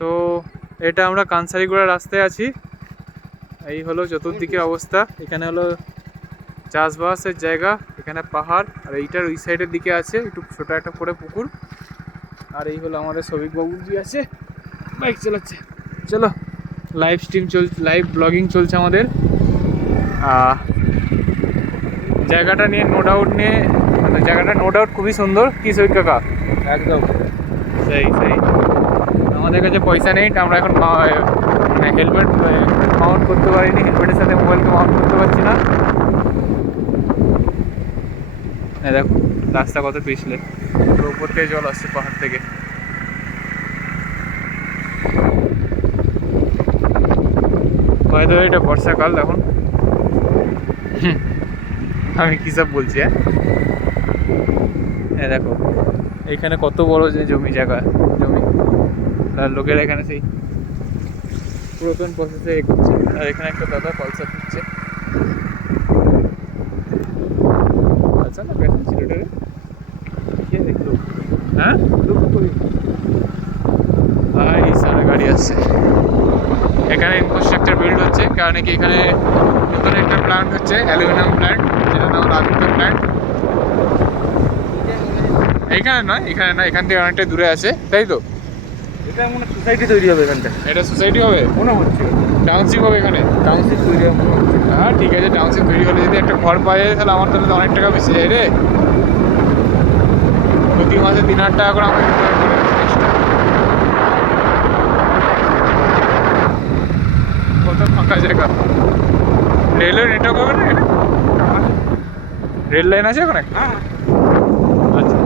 তো এটা আমরা কানসারিগুড়া রাস্তায় আছি। এই হলো চতুর্দিকে অবস্থা। এখানে হলো চাষবাসের জায়গা এখানে পাহাড় আর এইটার ওই সাইডের দিকে আছে একটু ছোটো একটা করে পুকুর। আর এই হলো আমাদের সবিক বাবুজি আছে। বাইক চালাচ্ছে। চলো লাইভ স্ট্রিম চল লাইভ ব্লগিং চলছে আমাদের। জায়গাটা নিয়ে নো ডাউট নিয়ে মানে জায়গাটা নো ডাউট খুবই সুন্দর। কি সৈক কাকা? একদম। সেই সেই। আমাদের কাছে পয়সা নেই আমরা এখন মানে হেলমেট মাউন্ট করতে পারিনি হেলমেটের সাথে মোবাইলকে মাউন্ট করতে পারছি না। দেখো রাস্তা কত পিছলে। পুরো উপর থেকে জল আসছে পাহাড় থেকে। এটা বর্ষাকাল হুম, আমি কী সব বলছি হ্যাঁ? দেখো এখানে কত বড় যে জমি জায়গা। লোকেরা এখানে সেই পুরাতন প্রসেসে এগোচ্ছে। আর এখানে একটা দাদা পালসার দিচ্ছে আচ্ছা না ছেলেটারে কে দেখল। হ্যাঁ? সামনে গাড়ি আসছে। এখানে ইনফ্রাস্ট্রাকচার বিল্ড হচ্ছে, কারণ কি এখানে নতুন একটা প্ল্যান্ট হচ্ছে অ্যালুমিনিয়াম প্ল্যান্ট যেটার নাম আদিত্য প্ল্যান্ট এইখানে নয়, এখানে নয়, এখান থেকে অনেকটা দূরে আছে, তাই তো? এটা মনে সোসাইটি তৈরি হবে এখানটা। এটা সোসাইটি হবে? মনে হচ্ছে। টাউনশিপ হবে এখানে? টাউনশিপ তৈরি হবে হ্যাঁ ঠিক আছে টাউনশিপ তৈরি হলে যদি একটা ঘর পাওয়া যায় তাহলে আমার তাহলে অনেক টাকা বেশি যায় রে। প্রতি মাসে তিন হাজার টাকা করে আমাকে দিতে হবে করে extra। কত ফাঁকা জায়গা। রেলের নেটওয়ার্ক হবে না রেল লাইন আছে ওখানে? হ্যাঁ আচ্ছা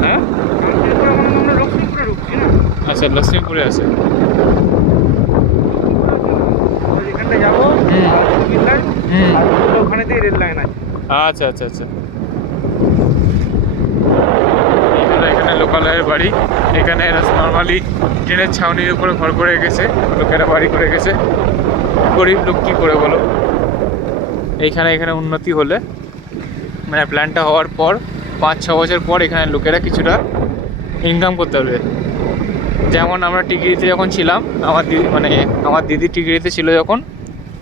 হ্যাঁ আমরা লক্ষ্মীপুরে ঢুকছি না আচ্ছা লক্ষ্মীপুরে আছে আমরা যেখানটা যাব হুম। রেল লাইন হুম আর ওখানে দিয়ে রেল লাইন আছে। আচ্ছা আচ্ছা আচ্ছা। এই এখানে লোকালয়ের বাড়ি এখানে এরা নর্মালি ট্রেনের ছাউনির উপরে ঘর করে গেছে লোকেরা বাড়ি করে গেছে। গরিব লোক কী করে বলো? এইখানে এখানে উন্নতি হলে মানে প্ল্যানটা হওয়ার পর পাঁচ ছ বছর পর এখানে লোকেরা কিছুটা ইনকাম করতে পারবে। যেমন আমরা টিকিরিতে যখন ছিলাম, আমার দিদি মানে আমার দিদি টিকিরিতে ছিল যখন,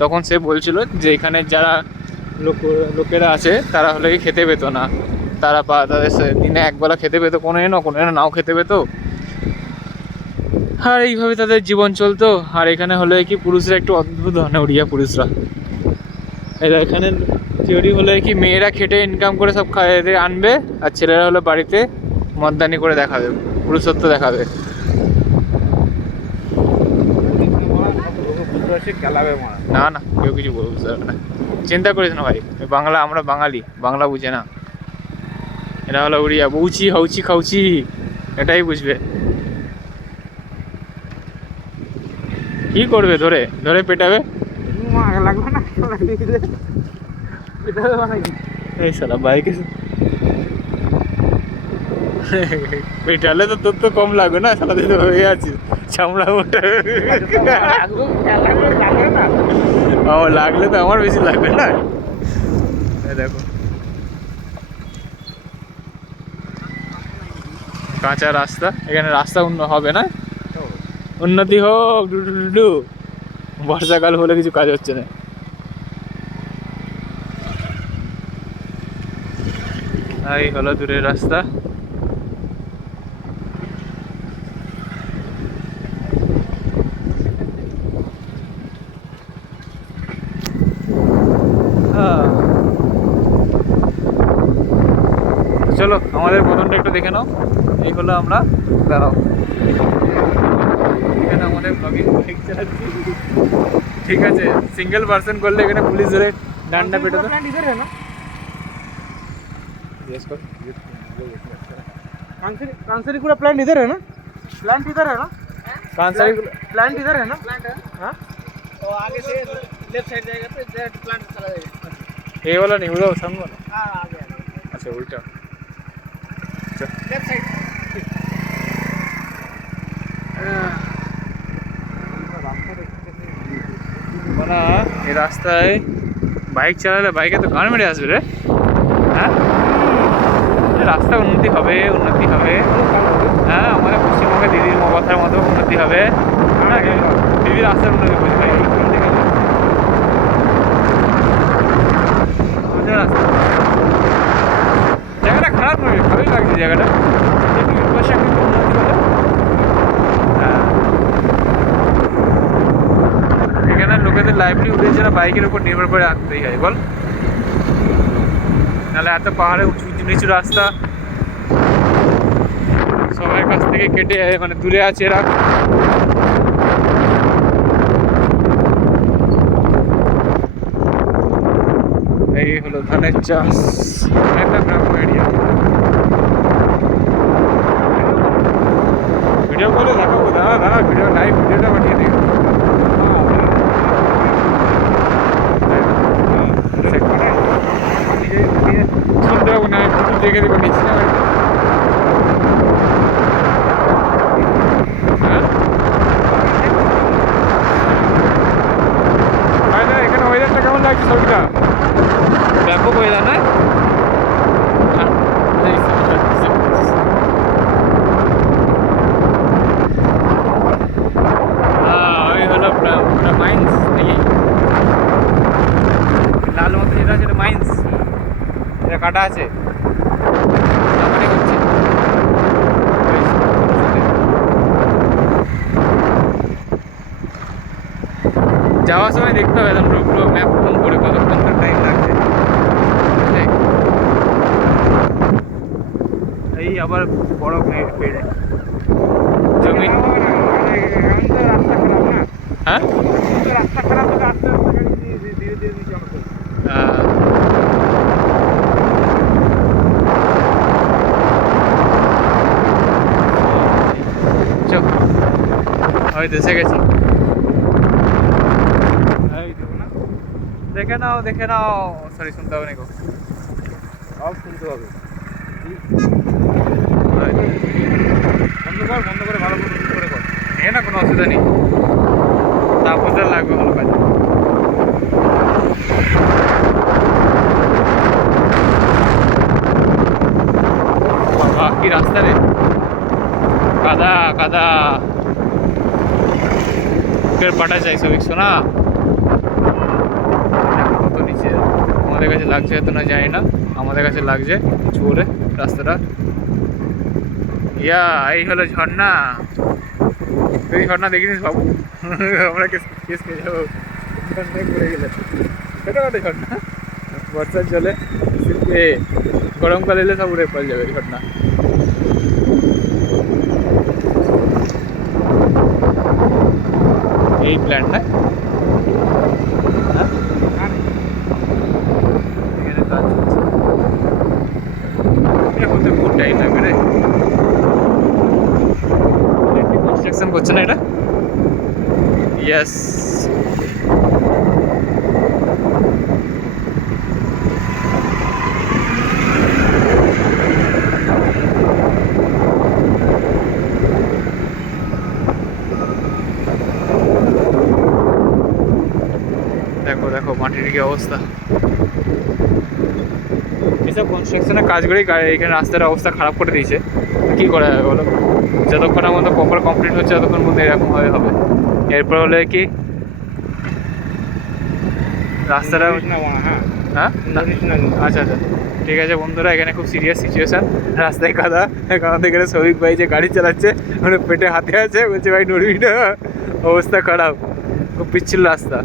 তখন সে বলছিল যে এখানে যারা লোক, লোকেরা আছে, তারা হলে খেতে পেতো না। তারা পা তাদের দিনে একবেলা খেতে পেতো কোনো এনো কোনো নাও খেতে পেতো। আর এইভাবে তাদের জীবন চলতো। আর এখানে হলে কি পুরুষরা একটু অদ্ভুত ধরনের উড়িয়া পুরুষরা। এরা এখানে থিওরি হলে কি মেয়েরা খেটে ইনকাম করে সব খায় আনবে, আর ছেলেরা হলে বাড়িতে মদ্দানি করে দেখাবে, পুরুষত্ব দেখাবে। বুঝতে খেলাবে মারা না না কেউ কিছু বুঝতে পারবে না। চিন্তা করিস না ভাই বাংলা আমরা বাঙালি বাংলা বুঝে না। এটা হলো উড়িয়া বউচি হউচি খাউচি এটাই বুঝবে। কি করবে ধরে ধরে পেটাবে? মানে এই সালা বাইকে পেটালে তো তোর তো কম লাগবে না সালা তুই তো হয়ে আছিস। চামড়া আমার লাগলে তো আমার বেশি লাগবে না? দেখো। কাঁচা রাস্তা, এখানে রাস্তা উন্ন হবে না? উন্নতি হোক ডু। বর্ষাকাল হলে কিছু কাজ হচ্ছে না। এই হলো দূরের রাস্তা হ্যাঁ। তো চলো আমাদের বদনটা একটু দেখে নাও এই হলো আমরা দাঁড়াও এখানে আমাদের ব্লগিং বাইক চালাচ্ছি ঠিক আছে সিঙ্গেল পার্সন করলে এখানে পুলিশ ধরে ডান্ডা পেটে তো प्लांट इधर है ना জিজ্ঞেস কর कांसरी कांसरी पूरा प्लांट इधर है ना प्लांट इधर है ना कांसारी प्लांट इधर है ना प्लांट है हाँ तो आगे से लेफ्ट साइड जाएगा तो डायरेक्ट प्लांट चला जाएगा ये वाला नहीं उधर सामने वाला हाँ आगे अच्छा उल्टा এই রাস্তায় বাইক চালালে বাইকে তো গান মেরে আসবে রে। হ্যাঁ? রাস্তা উন্নতি হবে উন্নতি হবে। হ্যাঁ আমাদের পশ্চিমবঙ্গে দিদির কথার মতো উন্নতি হবে। হ্যাঁ, দিদির রাস্তার উন্নতি জায়গাটা। পাশে হ্যাঁ। এখানে লোকেদের লাইভলিহুড এছাড়া বাইকের উপর নির্ভর করে রাখতেই হয়, বল। নাহলে এত পাহাড়ে উঁচু উঁচু নিচু রাস্তা। সবার কাছ থেকে কেটে মানে দূরে আছে এরা। এই হলো ধানের চাষ। একটা গ্রাম্য এরিয়া ভিডিও করে দেখাবো দাঁড়া দাঁড়া ভিডিও লাইভ ভিডিওটা পাঠিয়ে দিই শুনতে পাবো না আমি দেখে দিয়ে পাঠিয়েছি না হ্যাঁ ভাই না এখানে ওয়েদারটা কেমন লাগছে ছবিটা ব্যাপক ওয়েদার না ওই হলো মাইন্স নাকি যেটা আছে মাইন্স এটা কাটা আছে। হচ্ছে যাওয়ার সময় দেখতে হবে একদম পুরো ম্যাপ ফোন করে কতক্ষণ টাইম লাগছে। এই আবার বড় পেড় পেড়ে জমি রাস্তা খারাপ না? হ্যাঁ? রাস্তা খারাপ ধীরে ধীরে নিচে নামতে হবে। আহ, চল ওই দেশে গেছি। দেখে নাও দেখে নাও। সরি শুনতে হবে না গো সব শুনতে হবে। বন্ধ কর বন্ধ করে ভালো করে করে কর। এ না কোনো অসুবিধা নেই। তারপর যা লাগবে ভালো কাজ বাবা কি রাস্তা রে। কাদা কাদা। ফের পাটা চাই সবিক শোনা কত নিচে আমাদের কাছে লাগছে এত না, জানি না। আমাদের কাছে লাগছে কিছু বলে রাস্তাটা। ইয়া, এই হলো ঝর্ণা। তুই ঝর্ণা দেখিনিস বাবু? আমরা কেস যাব। ঝর্ণা। বর্ষার জলে গরমকাল এলে সব উড়ে পড়ে যাবে ঝর্ণা। এই প্ল্যান না হ্যাঁ এখানে কাজ চলছে এখন তো বহুত টাইম লাগবে রে কনস্ট্রাকশন করছে না এটা ইয়েস দেখো কি অবস্থা? এসব কনস্ট্রাকশনের কাজ করেই এখানে রাস্তার অবস্থা খারাপ করে দিয়েছে। কি করা যাবে বলো? যতক্ষণ আমাদের প্রপার কমপ্লিট হচ্ছে ততক্ষণ মধ্যে এরকম হয়ে হবে। এরপর হলে কি? রাস্তাটা হ্যাঁ। হ্যাঁ? আচ্ছা আচ্ছা। ঠিক আছে বন্ধুরা এখানে খুব সিরিয়াস সিচুয়েশন রাস্তায় কাদা কাদা এখানে সৌভিক ভাই যে গাড়ি চালাচ্ছে মানে পেটে হাতে আছে। বলছে ভাই নড়বি না। অবস্থা খারাপ। খুব পিচ্ছিল রাস্তা।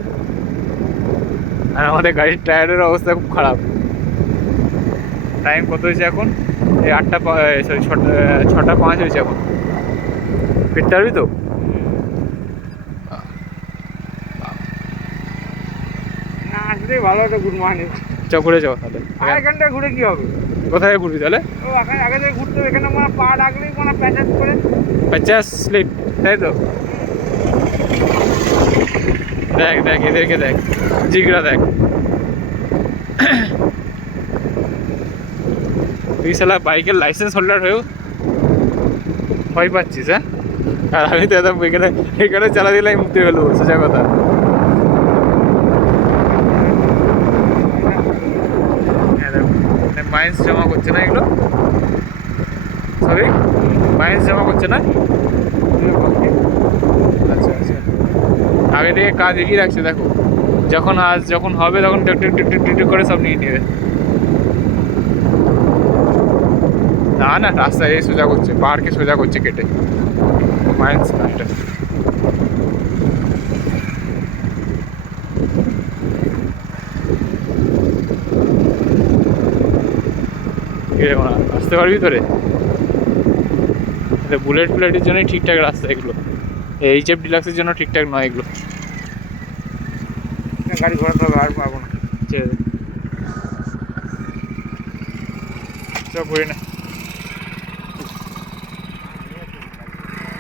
আর আমাদের গাড়ির টায়ারের অবস্থা খুব খারাপ। টাইম কত হয়েছে এখন? এই আটটা সরি ছটা ছটা পাঁচ হয়েছে এখন। ফিরতে পারবি তো? ভালো একটা গুড মর্নিং। চ ঘুরে যাও তাহলে। আর এখানটা ঘুরে কি হবে? কোথায় ঘুরবি তাহলে? ও আগে আগে থেকে ঘুরতে হবে এখানে মানে পা ডাকলেই মানে প্যাচার করে স্লিপ তাই তো? দেখ দেখ এদেরকে দেখ। জিগরা দেখ। তুই সালা বাইকের লাইসেন্স হোল্ডার হয়েও ভয় পাচ্ছিস হ্যাঁ? আর আমি তো একদম এখানে এখানে চালা দিলাই মুক্তি হলো সোজা কথা। মাইন্স জমা করছে না এগুলো? সবই মাইন্স জমা করছে না? আচ্ছা আচ্ছা। আগে থেকে কাজ এগিয়ে রাখছে, দেখো। যখন আজ যখন হবে তখন টুক টুক টুক টুক করে সব নিয়ে নেবে। না না, রাস্তায় এই সোজা করছে, পাহাড়কে সোজা করছে কেটে। মাইন্স কীরকম আসতে পারবি তোরে বুলেট ফুলেটের জন্যই ঠিকঠাক রাস্তা এগুলো। এইচ এফ ডিলাক্সের জন্য ঠিকঠাক নয় এগুলো। গাড়ি ঘোড়া তো আর পাবো না ঠিক আছে চল ঘুরে না